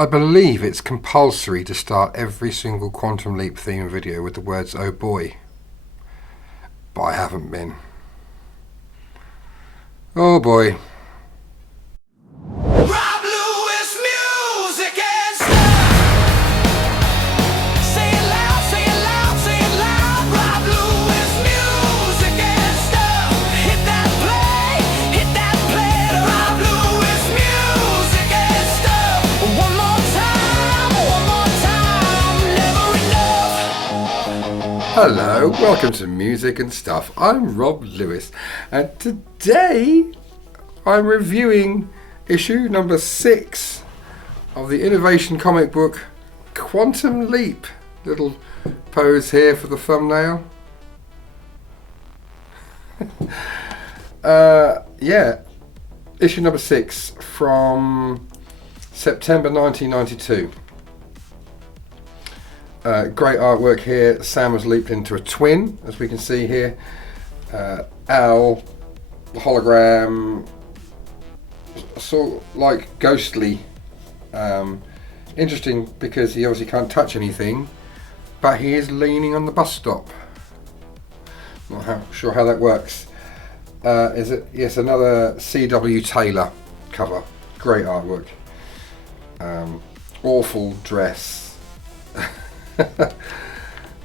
I believe it's compulsory to start every single Quantum Leap theme video with the words "oh boy," but I haven't been. Oh boy. Hello, welcome to Music and Stuff. I'm Rob Lewis, and today I'm reviewing issue number 6 of the innovation comic book Quantum Leap. Little pose here for the thumbnail. Issue number 6 from September 1992. Great artwork here. Sam has leaped into a twin, as we can see here. Al, the hologram, sort of like ghostly. Interesting because he obviously can't touch anything, but he is leaning on the bus stop. Not sure how that works. Is it? Yes, another C.W. Taylor cover. Great artwork. Awful dress.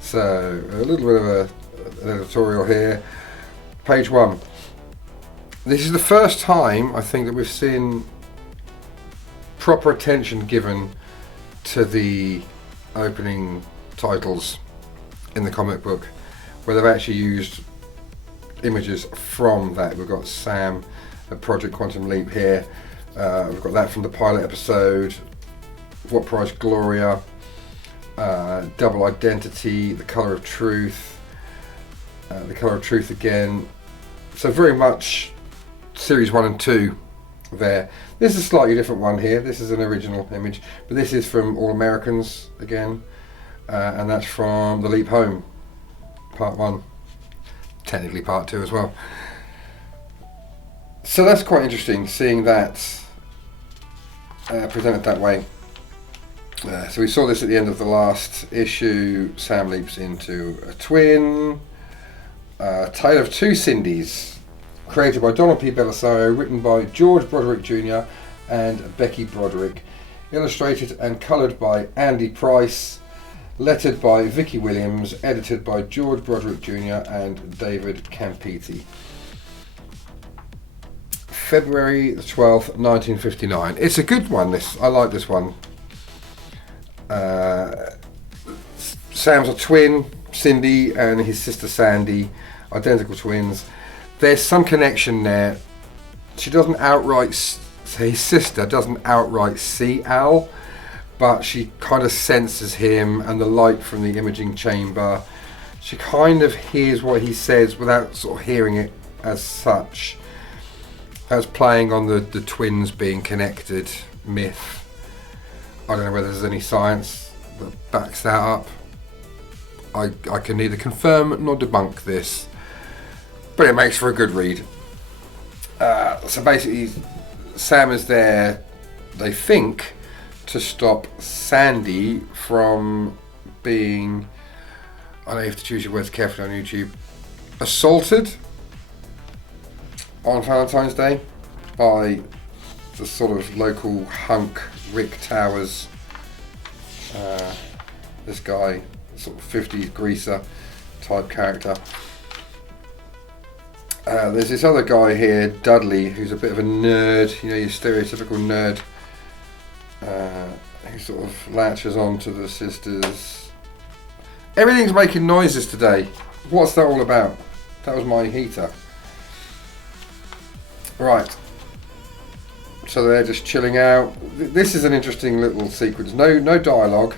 So a little bit of an editorial here. Page 1. This is the first time I think that we've seen proper attention given to the opening titles in the comic book, where they've actually used images from that. We've got Sam at Project Quantum Leap here. We've got that from the pilot episode. What Price Gloria? Double Identity, The Colour of Truth, The Colour of Truth again. So very much series 1 and 2 there. This is a slightly different one here. This is an original image, but this is from All Americans again, and that's from The Leap Home, part 1, technically part 2 as well. So that's quite interesting, seeing that presented that way. So we saw this at the end of the last issue. Sam leaps into a twin. Tale of Two Cindys, created by Donald P. Bellisario, written by George Broderick Jr. and Becky Broderick, illustrated and coloured by Andy Price, lettered by Vicky Williams, edited by George Broderick Jr. and David Campiti. February the 12th, 1959. It's a good one, this. I like this one. Sam's a twin, Cindy, and his sister Sandy, identical twins. There's some connection there. She doesn't outright, his sister doesn't outright see Al, but she kind of senses him and the light from the imaging chamber. She kind of hears what he says without sort of hearing it as such. As playing on the twins being connected myth. I don't know whether there's any science that backs that up. I can neither confirm nor debunk this, but it makes for a good read. So basically, Sam is there, they think, to stop Sandy from being, I know you have to choose your words carefully on YouTube, assaulted on Valentine's Day by the sort of local hunk Rick Towers. This guy, sort of 50s greaser type character. There's this other guy here, Dudley, who's a bit of a nerd, you know, your stereotypical nerd, who sort of latches on to the sisters. Everything's making noises today. What's that all about? That was my heater. Right. So they're just chilling out. This is an interesting little sequence. No dialogue.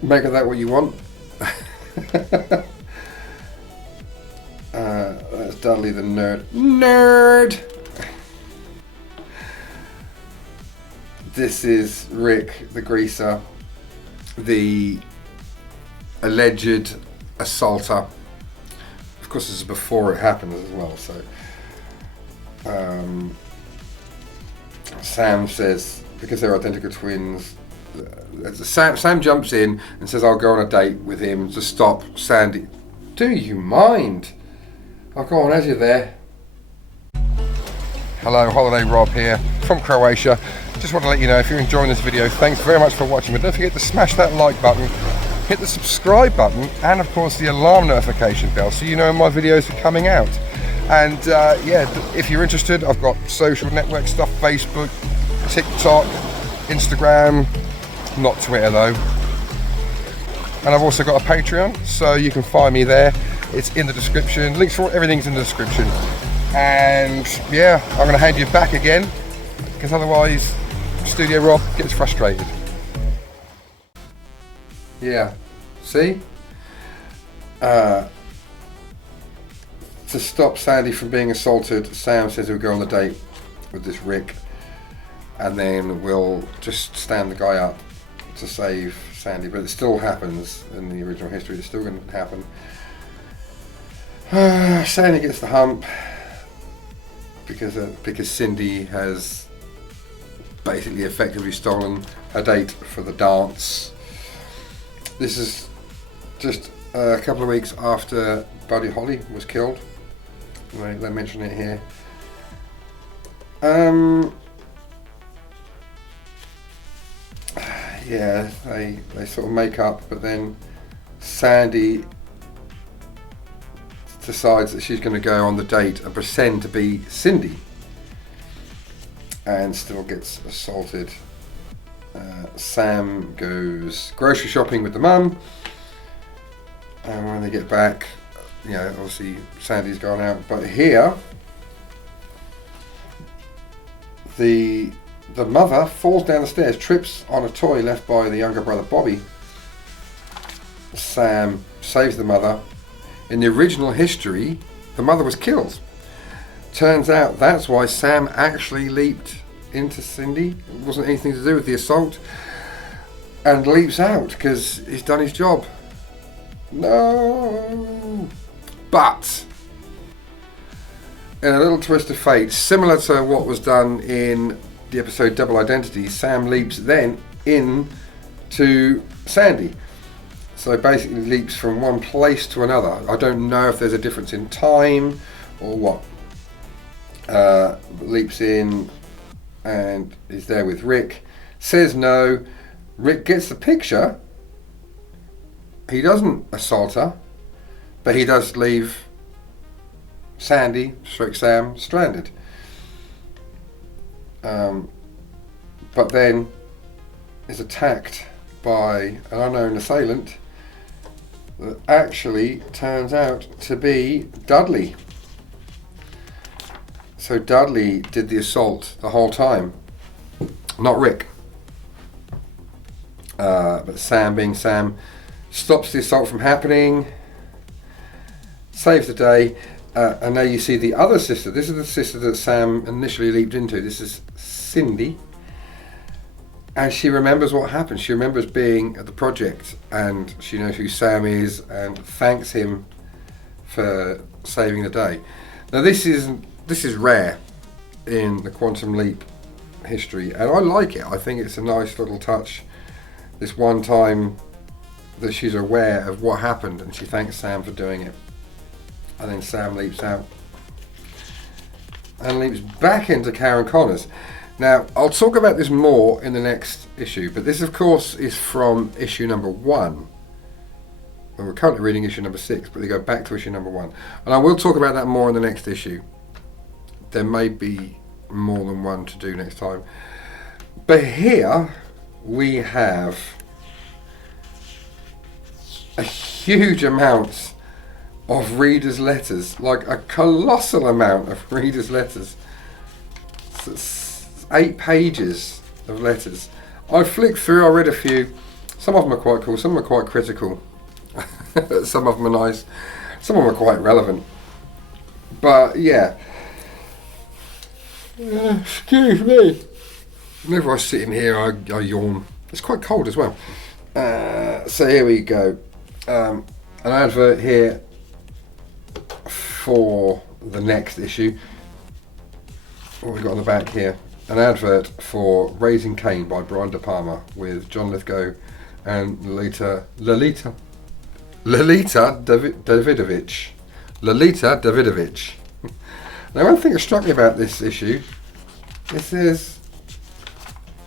Make of that what you want. That's Dudley the nerd. Nerd! This is Rick the greaser, the alleged assaulter. Of course, this is before it happens as well, so Sam says, because they're identical twins, Sam jumps in and says, I'll go on a date with him to stop Sandy. Do you mind? I'll go on as you're there. Hello, Holiday Rob here from Croatia. Just want to let you know, if you're enjoying this video, thanks very much for watching, but don't forget to smash that like button, hit the subscribe button, and of course the alarm notification bell so you know when my videos are coming out. And yeah, if you're interested, I've got social network stuff, Facebook, TikTok, Instagram, not Twitter though. And I've also got a Patreon, so you can find me there. It's in the description. Links for everything's in the description. And yeah, I'm going to hand you back again, because otherwise Studio Rob gets frustrated. Yeah, see? To stop Sandy from being assaulted, Sam says he'll go on the date with this Rick, and then we'll just stand the guy up to save Sandy. But it still happens in the original history. It's still going to happen. Sandy gets the hump because Cindy has basically effectively stolen her date for the dance. This is just a couple of weeks after Buddy Holly was killed. They mention it here. Yeah, they sort of make up, but then Sandy decides that she's going to go on the date and pretend to be Cindy, and still gets assaulted. Sam goes grocery shopping with the mum, and when they get back, you know, obviously Sandy's gone out. But here, the mother falls down the stairs, trips on a toy left by the younger brother Bobby. Sam saves the mother. In the original history, the mother was killed. Turns out that's why Sam actually leaped into Cindy. It wasn't anything to do with the assault, and leaps out because he's done his job. No. But in a little twist of fate, similar to what was done in the episode Double Identity, Sam leaps then in to Sandy. So basically leaps from one place to another. I don't know if there's a difference in time or what. Leaps in and is there with Rick. Says no. Rick gets the picture. He doesn't assault her, but he does leave Sandy, Sam, stranded. But then is attacked by an unknown assailant that actually turns out to be Dudley. So Dudley did the assault the whole time, not Rick. But Sam, being Sam, stops the assault from happening, saves the day, and now you see the other sister. This is the sister that Sam initially leaped into. This is Cindy, and she remembers what happened. She remembers being at the project, and she knows who Sam is and thanks him for saving the day. Now this is rare in the Quantum Leap history, and I like it. I think it's a nice little touch. This one time that she's aware of what happened and she thanks Sam for doing it, and then Sam leaps out and leaps back into Karen Connors. Now I'll talk about this more in the next issue, but this of course is from issue number 1. Well, we're currently reading issue number 6, but they go back to issue number 1, and I will talk about that more in the next issue. There may be more than one to do next time, but here we have a huge amount of readers' letters, like a colossal amount of readers' letters. It's 8 pages of letters. I flicked through, I read a few. Some of them are quite cool, some are quite critical. Some of them are nice, some of them are quite relevant. But yeah, excuse me. Whenever I sit in here, I yawn. It's quite cold as well. So here we go. An advert here for the next issue. What we got on the back here? an advert for Raising Cain by Brian De Palma with John Lithgow and Lolita Davidovich. Lolita Davidovich. Now, one thing that struck me about this issue is there's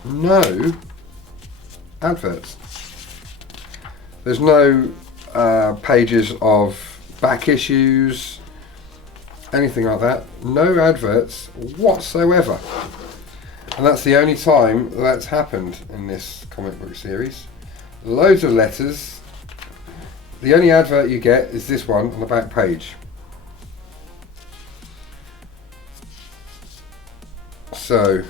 no adverts. There's no pages of back issues, anything like that. No adverts whatsoever. And that's the only time that's happened in this comic book series. Loads of letters. The only advert you get is this one on the back page. So,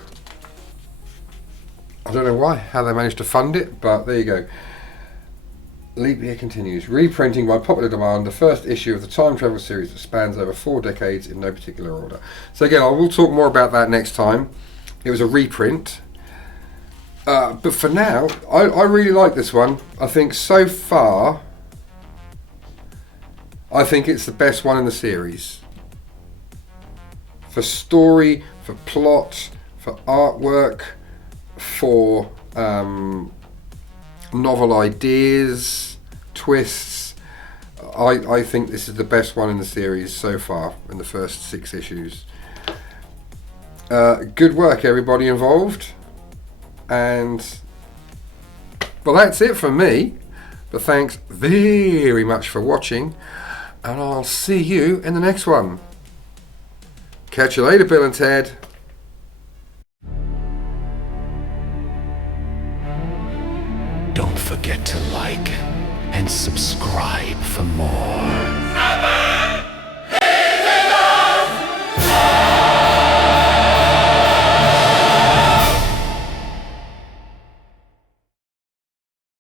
I don't know how they managed to fund it, but there you go. Leap Year continues. Reprinting by popular demand, the first issue of the time travel series that spans over 4 decades in no particular order. So again, I will talk more about that next time. It was a reprint. But for now, I really like this one. I think so far, I think it's the best one in the series. For story, for plot, for artwork, for novel ideas, twists. I think this is the best one in the series so far in the first 6 issues. Good work, everybody involved. And, well, that's it from me. But thanks very much for watching. And I'll see you in the next one. Catch you later, Bill and Ted. Don't forget to like and subscribe for more.